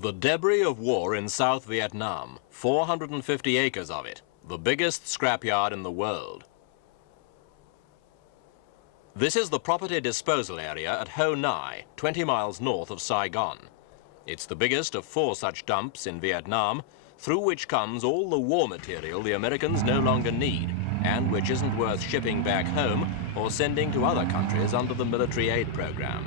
The debris of war in South Vietnam, 450 acres of it, the biggest scrapyard in the world. This is the property disposal area at Ho Nai, 20 miles north of Saigon. It's the biggest of 4 such dumps in Vietnam, through which comes all the war material the Americans no longer need, and which isn't worth shipping back home or sending to other countries under the military aid program.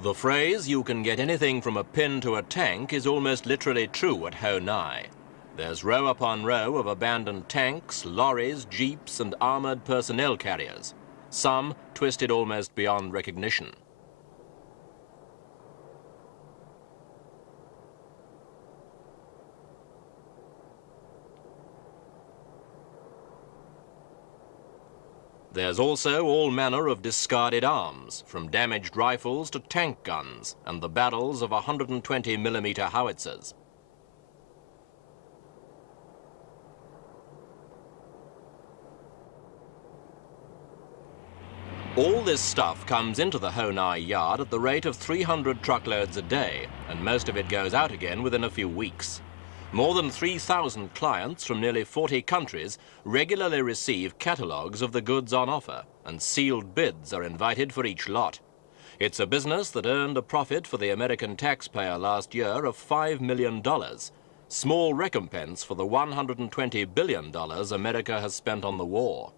The phrase, "you can get anything from a pin to a tank," is almost literally true at Ho Nai. There's row upon row of abandoned tanks, lorries, jeeps, and armoured personnel carriers, some twisted almost beyond recognition. There's also all manner of discarded arms, from damaged rifles to tank guns and the barrels of 120mm howitzers. All this stuff comes into the Ho Nai yard at the rate of 300 truckloads a day, and most of it goes out again within a few weeks. More than 3,000 clients from nearly 40 countries regularly receive catalogues of the goods on offer, and sealed bids are invited for each lot. It's a business that earned a profit for the American taxpayer last year of $5 million, small recompense for the $120 billion America has spent on the war.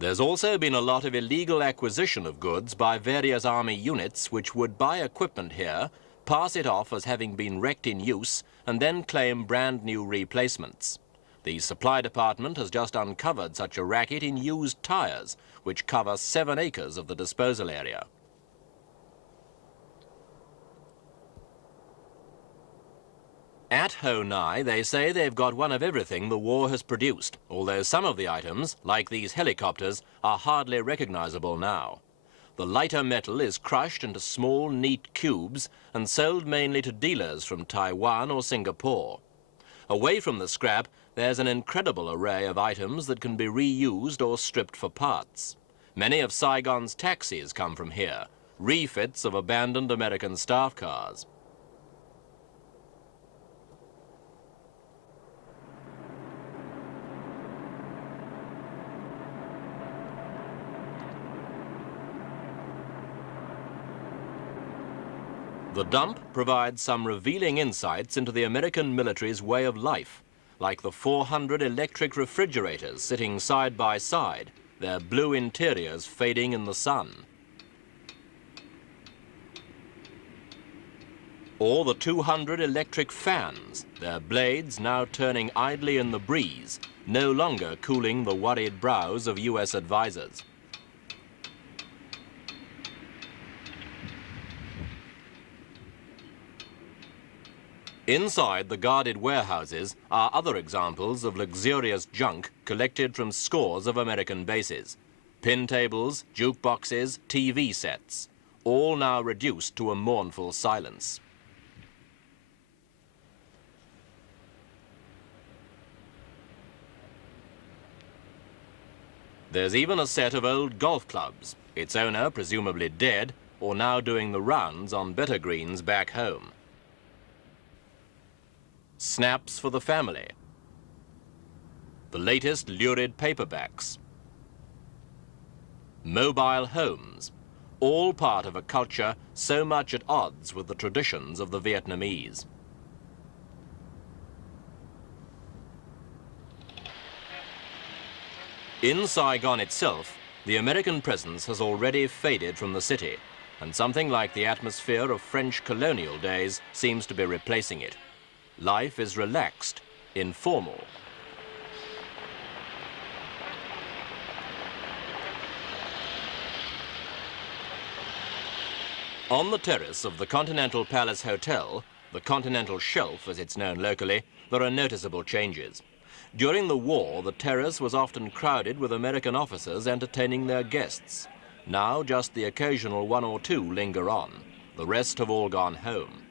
There's also been a lot of illegal acquisition of goods by various army units which would buy equipment here, pass it off as having been wrecked in use, and then claim brand new replacements. The supply department has just uncovered such a racket in used tires, which cover 7 acres of the disposal area. At Ho Nai, they say they've got one of everything the war has produced, although some of the items, like these helicopters, are hardly recognizable now. The lighter metal is crushed into small, neat cubes and sold mainly to dealers from Taiwan or Singapore. Away from the scrap, there's an incredible array of items that can be reused or stripped for parts. Many of Saigon's taxis come from here, refits of abandoned American staff cars. The dump provides some revealing insights into the American military's way of life, like the 400 electric refrigerators sitting side by side, their blue interiors fading in the sun. Or the 200 electric fans, their blades now turning idly in the breeze, no longer cooling the worried brows of US advisors. Inside the guarded warehouses are other examples of luxurious junk collected from scores of American bases. Pin tables, jukeboxes, TV sets, all now reduced to a mournful silence. There's even a set of old golf clubs, its owner presumably dead or now doing the rounds on better greens back home. Snaps for the family. The latest lurid paperbacks. Mobile homes, all part of a culture so much at odds with the traditions of the Vietnamese. In Saigon itself, the American presence has already faded from the city, and something like the atmosphere of French colonial days seems to be replacing it. Life is relaxed, informal. On the terrace of the Continental Palace Hotel, the Continental Shelf as it's known locally, there are noticeable changes. During the war, the terrace was often crowded with American officers entertaining their guests. Now just the occasional one or two linger on. The rest have all gone home.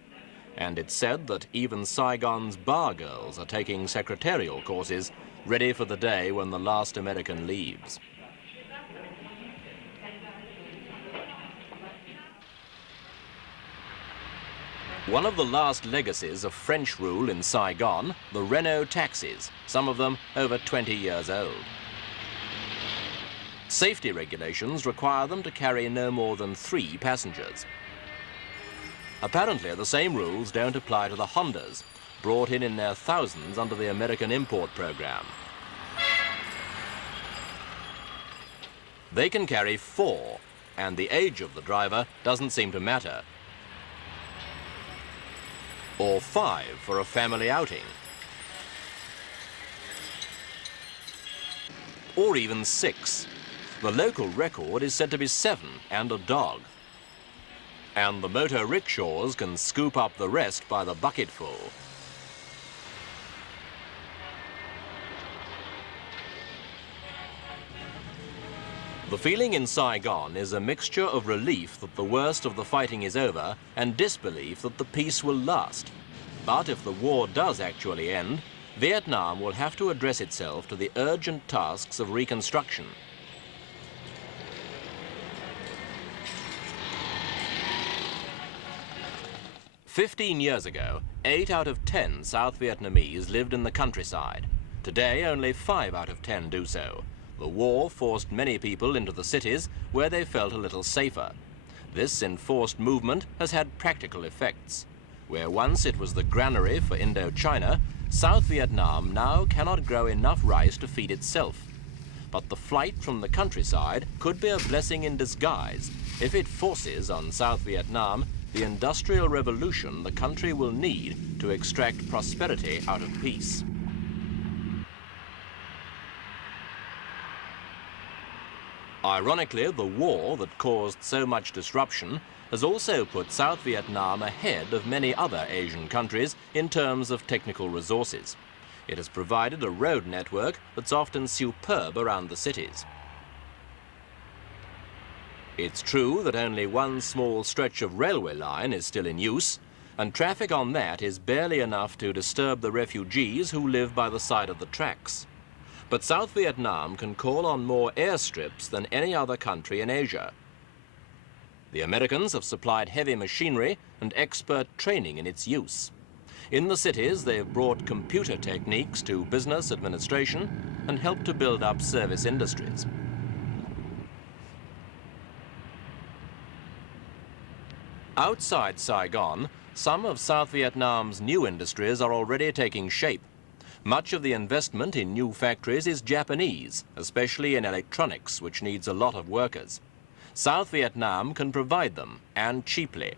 And it's said that even Saigon's bar girls are taking secretarial courses, ready for the day when the last American leaves. One of the last legacies of French rule in Saigon, the Renault taxis, some of them over 20 years old. Safety regulations require them to carry no more than 3 passengers. Apparently, the same rules don't apply to the Hondas, brought in their thousands under the American import program. They can carry 4, and the age of the driver doesn't seem to matter. Or 5 for a family outing. Or even 6. The local record is said to be 7 and a dog. And the motor rickshaws can scoop up the rest by the bucketful. The feeling in Saigon is a mixture of relief that the worst of the fighting is over and disbelief that the peace will last. But if the war does actually end, Vietnam will have to address itself to the urgent tasks of reconstruction. "15 years ago, 8 out of 10 South Vietnamese lived in the countryside. Today, only 5 out of 10 do so. The war forced many people into the cities where they felt a little safer. This enforced movement has had practical effects. Where once it was the granary for Indochina, South Vietnam now cannot grow enough rice to feed itself. But the flight from the countryside could be a blessing in disguise if it forces on South Vietnam the industrial revolution the country will need to extract prosperity out of peace." Ironically, the war that caused so much disruption has also put South Vietnam ahead of many other Asian countries in terms of technical resources. It has provided a road network that's often superb around the cities. It's true that only one small stretch of railway line is still in use, and traffic on that is barely enough to disturb the refugees who live by the side of the tracks. But South Vietnam can call on more airstrips than any other country in Asia. The Americans have supplied heavy machinery and expert training in its use. In the cities, they've brought computer techniques to business administration and helped to build up service industries. Outside Saigon, some of South Vietnam's new industries are already taking shape. Much of the investment in new factories is Japanese, especially in electronics, which needs a lot of workers. South Vietnam can provide them, and cheaply.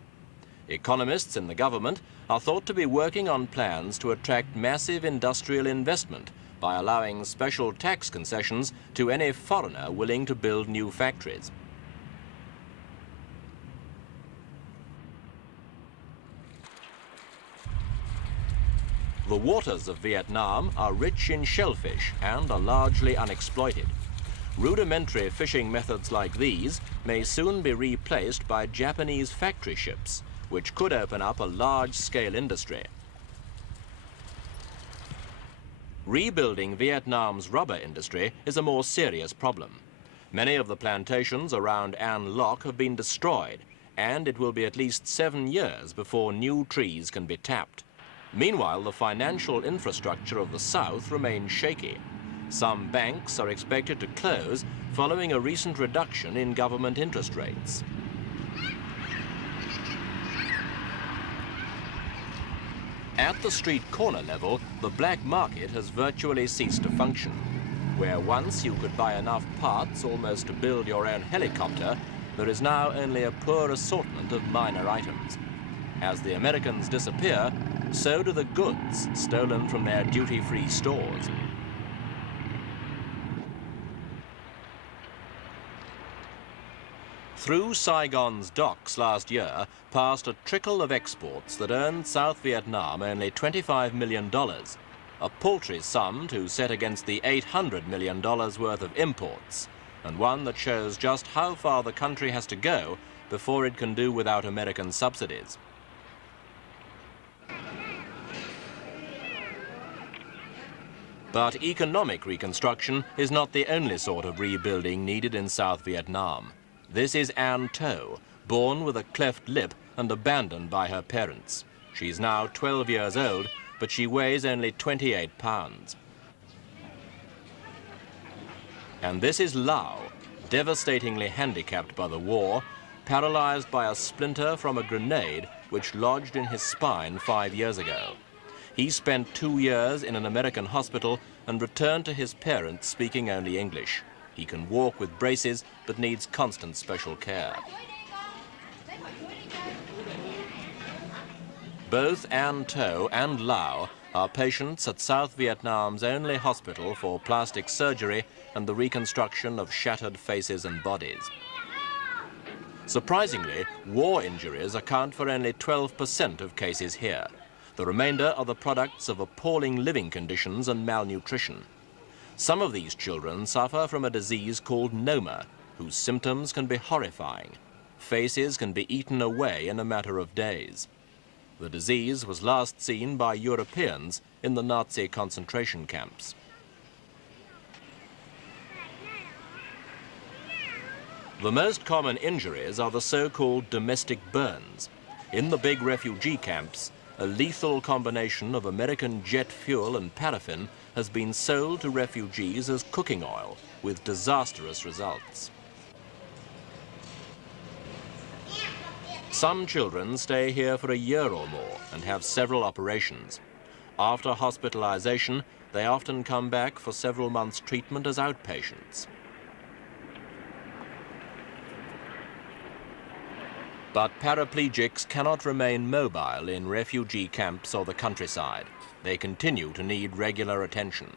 Economists in the government are thought to be working on plans to attract massive industrial investment by allowing special tax concessions to any foreigner willing to build new factories. The waters of Vietnam are rich in shellfish and are largely unexploited. Rudimentary fishing methods like these may soon be replaced by Japanese factory ships, which could open up a large-scale industry. Rebuilding Vietnam's rubber industry is a more serious problem. Many of the plantations around An Loc have been destroyed, and it will be at least 7 years before new trees can be tapped. Meanwhile, the financial infrastructure of the South remains shaky. Some banks are expected to close following a recent reduction in government interest rates. At the street corner level, the black market has virtually ceased to function. Where once you could buy enough parts almost to build your own helicopter, there is now only a poor assortment of minor items. As the Americans disappear, so do the goods stolen from their duty-free stores. Through Saigon's docks last year passed a trickle of exports that earned South Vietnam only $25 million, a paltry sum to set against the $800 million worth of imports. and one that shows just how far the country has to go before it can do without American subsidies. But economic reconstruction is not the only sort of rebuilding needed in South Vietnam. This is An To, born with a cleft lip and abandoned by her parents. She's now 12 years old, but she weighs only 28 pounds. And this is Lao, devastatingly handicapped by the war, paralyzed by a splinter from a grenade which lodged in his spine 5 years ago. He spent 2 years in an American hospital and returned to his parents speaking only English. He can walk with braces but needs constant special care. Both An To and Lao are patients at South Vietnam's only hospital for plastic surgery and the reconstruction of shattered faces and bodies. Surprisingly, war injuries account for only 12% of cases here. The remainder are the products of appalling living conditions and malnutrition. Some of these children suffer from a disease called noma, whose symptoms can be horrifying. Faces can be eaten away in a matter of days. The disease was last seen by Europeans in the Nazi concentration camps. The most common injuries are the so-called domestic burns. In the big refugee camps, a lethal combination of American jet fuel and paraffin has been sold to refugees as cooking oil, with disastrous results. Some children stay here for a year or more and have several operations. After hospitalization, they often come back for several months' treatment as outpatients. But paraplegics cannot remain mobile in refugee camps or the countryside. They continue to need regular attention.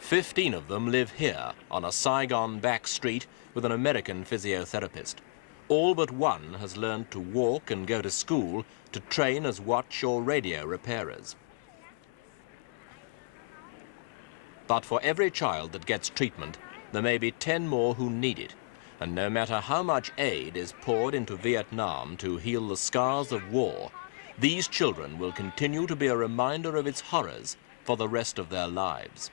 15 of them live here on a Saigon back street with an American physiotherapist. All but one has learned to walk and go to school to train as watch or radio repairers. But for every child that gets treatment, there may be 10 more who need it. And no matter how much aid is poured into Vietnam to heal the scars of war, these children will continue to be a reminder of its horrors for the rest of their lives.